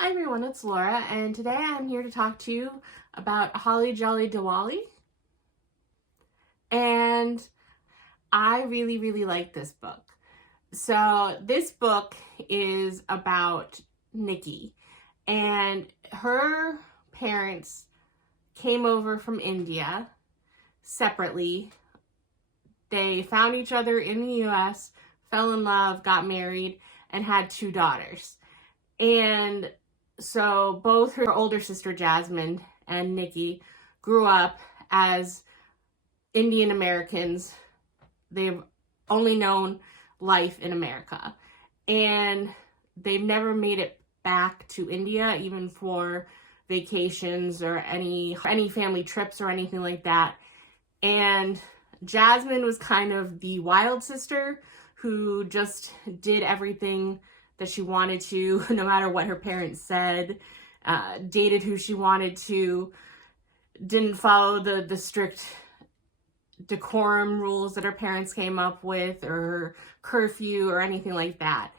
Hi everyone, it's Laura, and today I'm here to talk to you about A Holly Jolly Diwali. And I really like this book. So this book is about Nikki, and her parents came over from India separately. They found each other in the US, fell in love, got married, and had 2 daughters. And so both her older sister Jasmine and Nikki grew up as Indian Americans. They've only known life in America. And they've never made it back to India, even for vacations or any family trips or anything like that. And Jasmine was kind of the wild sister who just did everything that she wanted to, no matter what her parents said, dated who she wanted to, didn't follow the strict decorum rules that her parents came up with, or curfew or anything like that.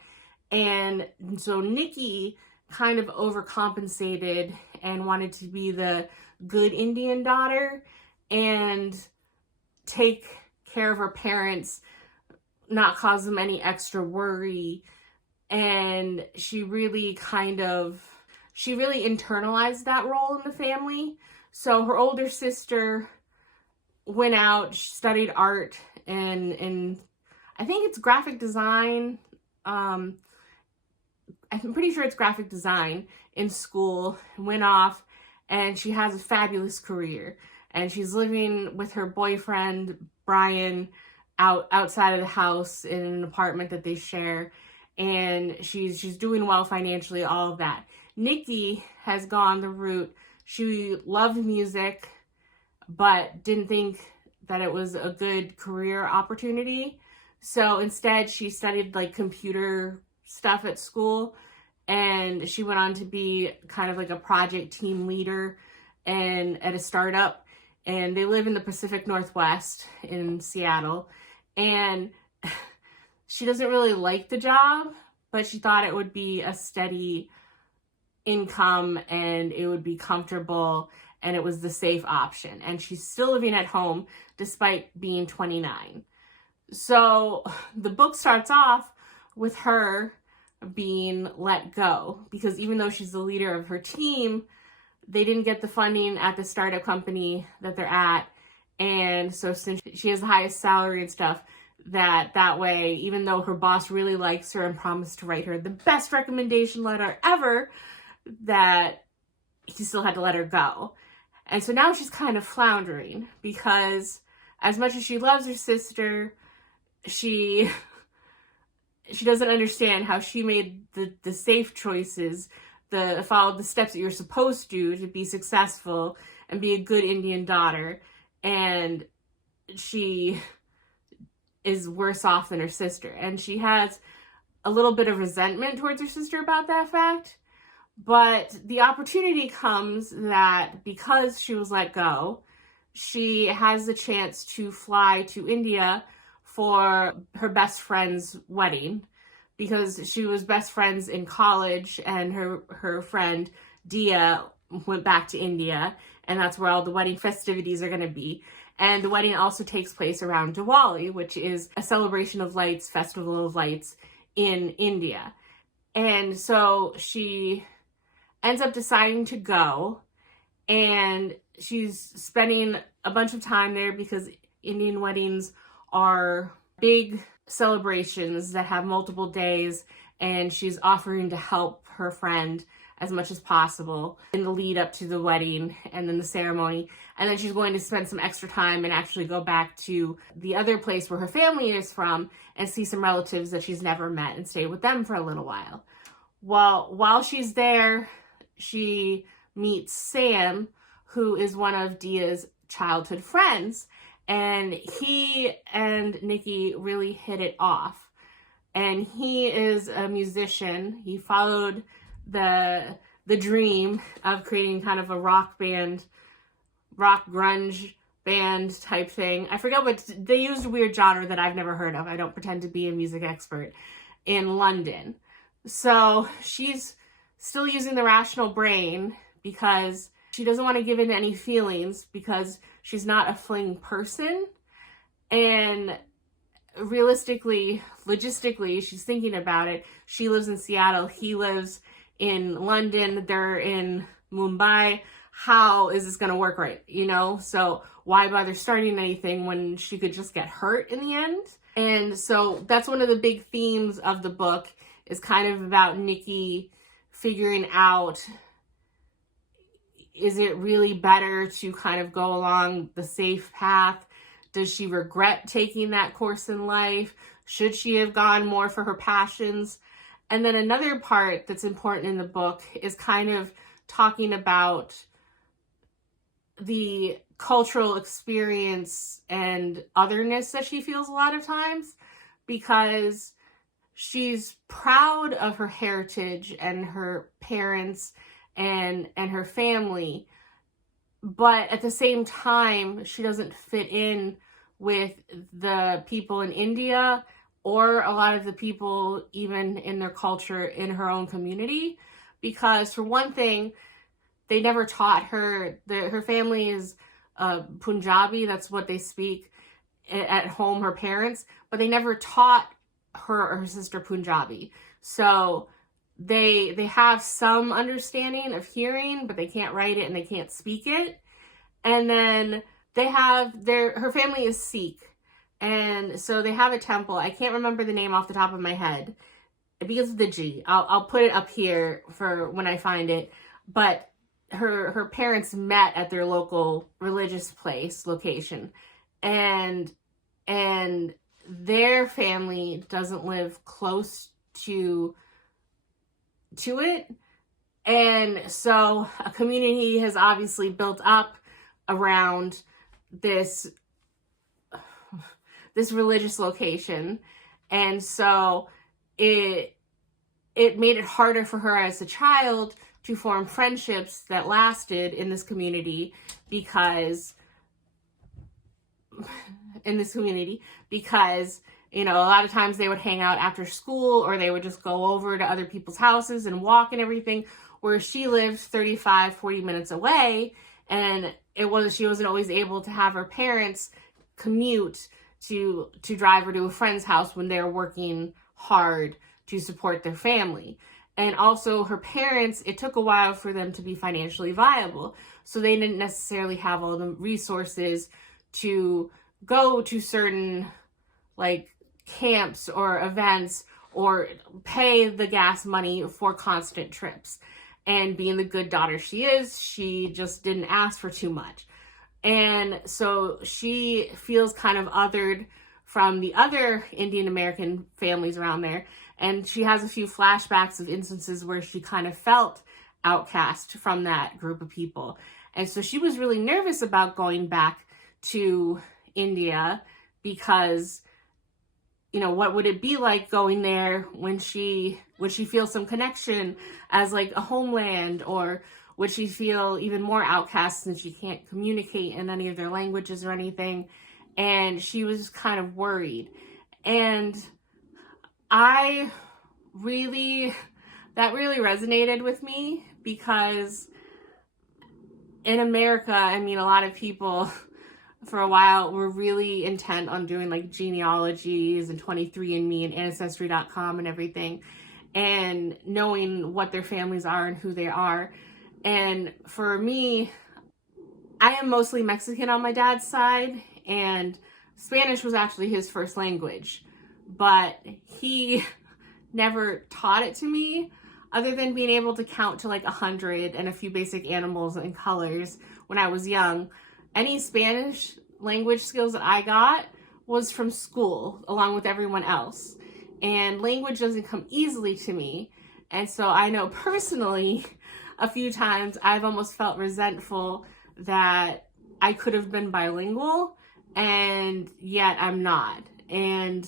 And so Nikki kind of overcompensated and wanted to be the good Indian daughter and take care of her parents, not cause them any extra worry. And she really internalized that role in the family. So her older sister went out, studied art and I think it's graphic design. I'm pretty sure it's graphic design in school, went off, and she has a fabulous career. And she's living with her boyfriend, Brian, outside of the house in an apartment that they share. And she's doing well financially, all of that. Nikki has gone the route. She loved music, but didn't think that it was a good career opportunity. So instead, she studied like computer stuff at school, and she went on to be kind of like a project team leader and at a startup. And they live in the Pacific Northwest in Seattle. And she doesn't really like the job, but she thought it would be a steady income and it would be comfortable and it was the safe option. And she's still living at home despite being 29. So the book starts off with her being let go because even though she's the leader of her team, they didn't get the funding at the startup company that they're at. And so since she has the highest salary and stuff, that way, even though her boss really likes her and promised to write her the best recommendation letter ever, that he still had to let her go. And so now she's kind of floundering because as much as she loves her sister, she doesn't understand how she made the safe choices, followed the steps that you're supposed to be successful and be a good Indian daughter. And she is worse off than her sister. And she has a little bit of resentment towards her sister about that fact. But the opportunity comes that because she was let go, she has the chance to fly to India for her best friend's wedding, because she was best friends in college and her friend Dia went back to India, and that's where all the wedding festivities are going to be. And the wedding also takes place around Diwali, which is a celebration of lights, festival of lights in India. And so she ends up deciding to go, and she's spending a bunch of time there because Indian weddings are big celebrations that have multiple days, and she's offering to help her friend as much as possible in the lead up to the wedding and then the ceremony. And then she's going to spend some extra time and actually go back to the other place where her family is from and see some relatives that she's never met and stay with them for a little while. Well, while she's there, she meets Sam, who is one of Dia's childhood friends. And he and Nikki really hit it off. And he is a musician. He followed the dream of creating kind of a rock grunge band type thing. I forget what they used, a weird genre that I've never heard of. I don't pretend to be a music expert, in London. So she's still using the rational brain because she doesn't want to give in to any feelings because she's not a fling person. And realistically, logistically, she's thinking about it. She lives in Seattle. He lives in London. They're in Mumbai. How is this going to work right? You know, so why bother starting anything when she could just get hurt in the end? And so that's one of the big themes of the book, is kind of about Nikki figuring out, is it really better to kind of go along the safe path? Does she regret taking that course in life? Should she have gone more for her passions? And then another part that's important in the book is kind of talking about the cultural experience and otherness that she feels a lot of times, because she's proud of her heritage and her parents and her family, but at the same time, she doesn't fit in with the people in India or a lot of the people even in their culture in her own community, because for one thing, they never taught her, her family is Punjabi, that's what they speak at home, her parents, but they never taught her or her sister Punjabi. So they have some understanding of hearing, but they can't write it and they can't speak it. And then they have her family is Sikh. And so they have a temple. I can't remember the name off the top of my head. It begins with the G. I'll put it up here for when I find it. But her parents met at their local religious location. And their family doesn't live close to it. And so a community has obviously built up around this religious location. And so it made it harder for her as a child to form friendships that lasted in this community, because you know, a lot of times they would hang out after school, or they would just go over to other people's houses and walk and everything, where she lived 35, 40 minutes away. And she wasn't always able to have her parents commute to drive her to a friend's house when they're working hard to support their family. And also her parents, it took a while for them to be financially viable. So they didn't necessarily have all the resources to go to certain like camps or events or pay the gas money for constant trips. And being the good daughter she is, she just didn't ask for too much. And so she feels kind of othered from the other Indian American families around there. And she has a few flashbacks of instances where she kind of felt outcast from that group of people. And so she was really nervous about going back to India, because, you know, what would it be like going there when she feels some connection as like a homeland, or would she feel even more outcast since she can't communicate in any of their languages or anything? And she was kind of worried. And that really resonated with me, because in America, I mean, a lot of people for a while were really intent on doing like genealogies and 23andMe and Ancestry.com and everything, and knowing what their families are and who they are. And for me, I am mostly Mexican on my dad's side, and Spanish was actually his first language, but he never taught it to me, other than being able to count to like 100 and a few basic animals and colors when I was young. Any Spanish language skills that I got was from school, along with everyone else. And language doesn't come easily to me. And so I know personally, a few times I've almost felt resentful that I could have been bilingual, and yet I'm not. And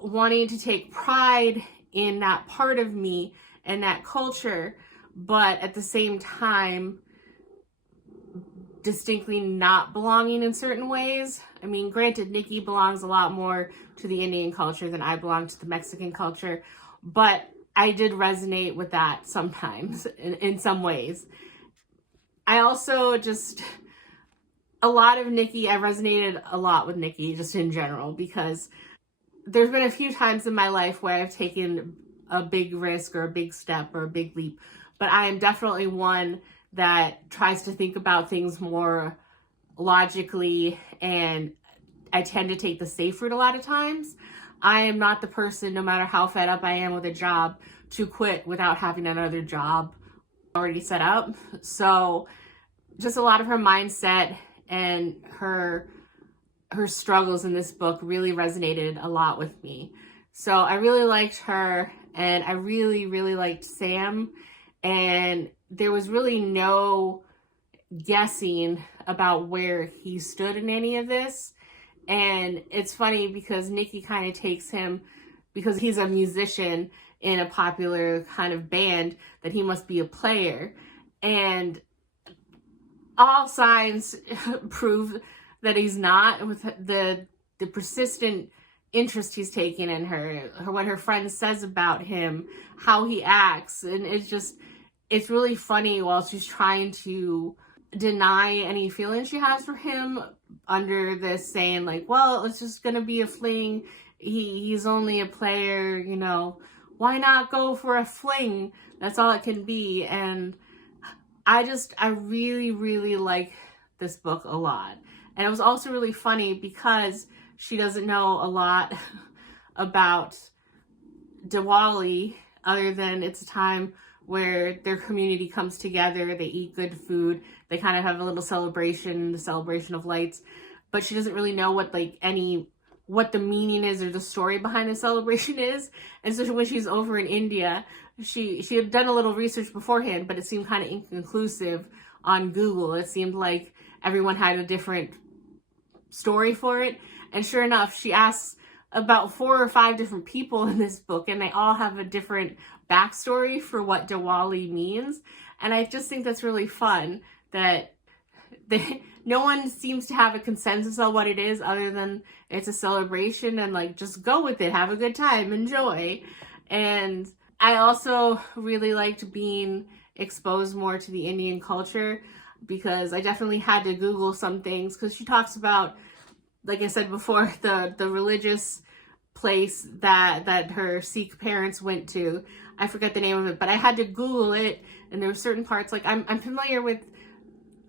wanting to take pride in that part of me and that culture, but at the same time, distinctly not belonging in certain ways. I mean, granted, Nikki belongs a lot more to the Indian culture than I belong to the Mexican culture, but I did resonate with that sometimes in some ways. I also just, a lot of Nikki, I resonated a lot with Nikki just in general, because there's been a few times in my life where I've taken a big risk or a big step or a big leap, but I am definitely one that tries to think about things more logically, and I tend to take the safe route a lot of times. I am not the person, no matter how fed up I am with a job, to quit without having another job already set up. So just a lot of her mindset and her struggles in this book really resonated a lot with me. So I really liked her, and I really, really liked Sam. And there was really no guessing about where he stood in any of this. And it's funny because Nikki kind of takes him, because he's a musician in a popular kind of band, that he must be a player. And all signs prove that he's not, with the persistent interest he's taking in her, what her friend says about him, how he acts. And it's really funny while she's trying to deny any feelings she has for him under this saying like, well, it's just gonna be a fling, he's only a player, you know, why not go for a fling, that's all it can be. And I really, really like this book a lot. And it was also really funny because she doesn't know a lot about Diwali, other than it's a time where their community comes together, they eat good food, they kind of have a little celebration, the celebration of lights, but she doesn't really know what what the meaning is or the story behind the celebration is. And so when she's over in India, she had done a little research beforehand, but it seemed kind of inconclusive on Google. It seemed like everyone had a different story for it. And sure enough, she asks about 4 or 5 different people in this book, and they all have a different backstory for what Diwali means. And I just think that's really fun that no one seems to have a consensus on what it is, other than it's a celebration, and like, just go with it, have a good time, enjoy. And I also really liked being exposed more to the Indian culture, because I definitely had to Google some things, because she talks about, like I said before, the religious place that her Sikh parents went to. I forget the name of it, but I had to Google it, and there were certain parts, like I'm familiar with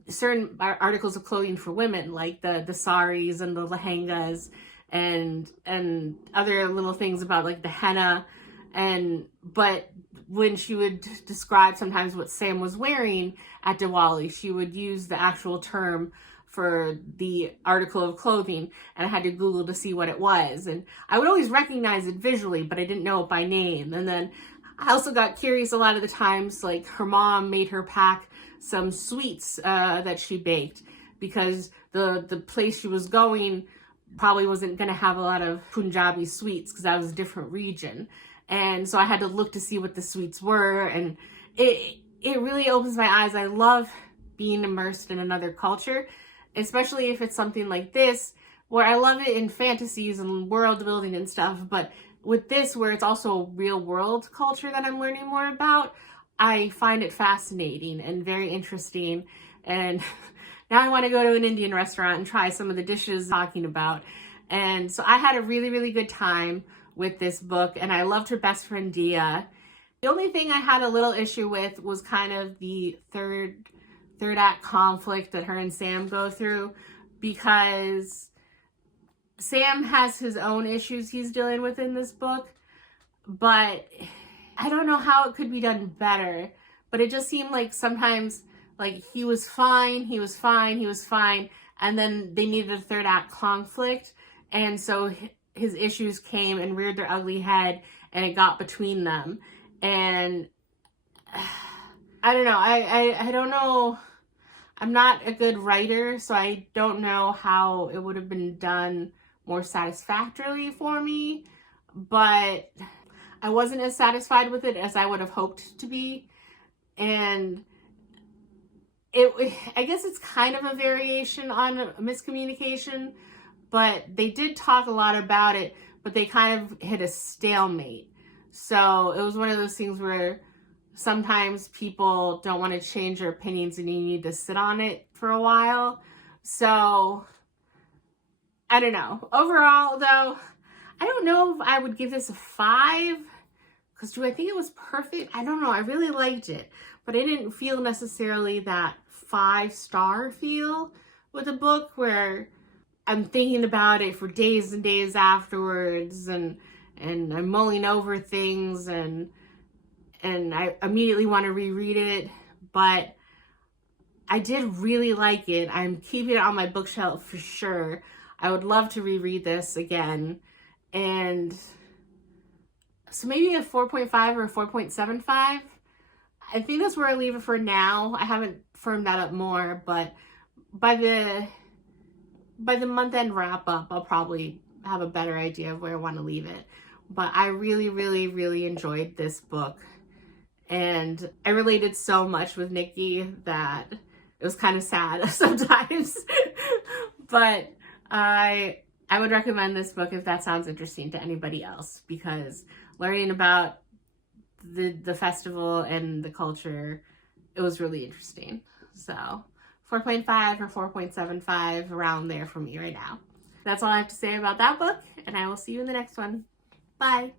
certain articles of clothing for women, like the saris and the lehengas and other little things about like the henna. But when she would describe sometimes what Sam was wearing at Diwali, she would use the actual term for the article of clothing, and I had to Google to see what it was. And I would always recognize it visually, but I didn't know it by name. And then I also got curious a lot of the times, like her mom made her pack some sweets that she baked, because the place she was going probably wasn't going to have a lot of Punjabi sweets, because that was a different region. And so I had to look to see what the sweets were, and it really opens my eyes. I love being immersed in another culture, especially if it's something like this, where I love it in fantasies and world building and stuff, but with this, where it's also real world culture that I'm learning more about, I find it fascinating and very interesting. And now I want to go to an Indian restaurant and try some of the dishes I'm talking about. And so I had a really, really good time with this book, and I loved her best friend Dia. The only thing I had a little issue with was kind of the third act conflict that her and Sam go through, because Sam has his own issues he's dealing with in this book, but I don't know how it could be done better. But it just seemed like sometimes, like, he was fine, and then they needed a third act conflict, and so his issues came and reared their ugly head, and it got between them. And I don't know, I don't know, I'm not a good writer, so I don't know how it would have been done more satisfactorily for me, but I wasn't as satisfied with it as I would have hoped to be. And I guess it's kind of a variation on miscommunication, but they did talk a lot about it, but they kind of hit a stalemate. So it was one of those things where sometimes people don't want to change their opinions and you need to sit on it for a while. So I don't know. Overall, though, I don't know if I would give this a 5, because do I think it was perfect? I don't know. I really liked it, but I didn't feel necessarily that 5-star feel with the book where I'm thinking about it for days and days afterwards, and I'm mulling over things, and I immediately want to reread it. But I did really like it. I'm keeping it on my bookshelf for sure. I would love to reread this again. And so maybe a 4.5 or a 4.75. I think that's where I leave it for now. I haven't firmed that up more, but by the month end wrap up, I'll probably have a better idea of where I want to leave it. But I really, really, really enjoyed this book. And I related so much with Nikki that it was kind of sad sometimes. But I would recommend this book if that sounds interesting to anybody else, because learning about the festival and the culture, it was really interesting. So 4.5 or 4.75, around there for me right now. That's all I have to say about that book, and I will see you in the next one. Bye.